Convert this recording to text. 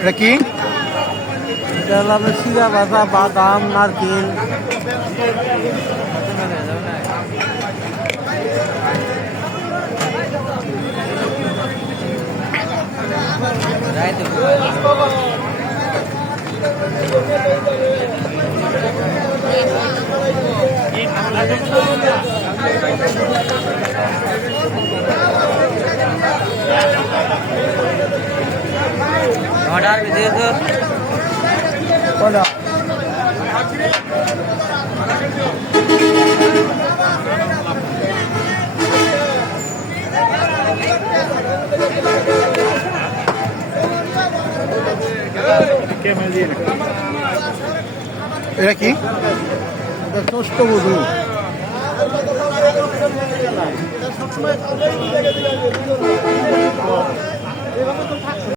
এটা কি? এটা হলো আপনার শিরা ভাজা, বাদাম, নারকেল। অর্ডার দিয়ে তো কয়টা? এটা কি? এটা ষষ্ঠ বধূ।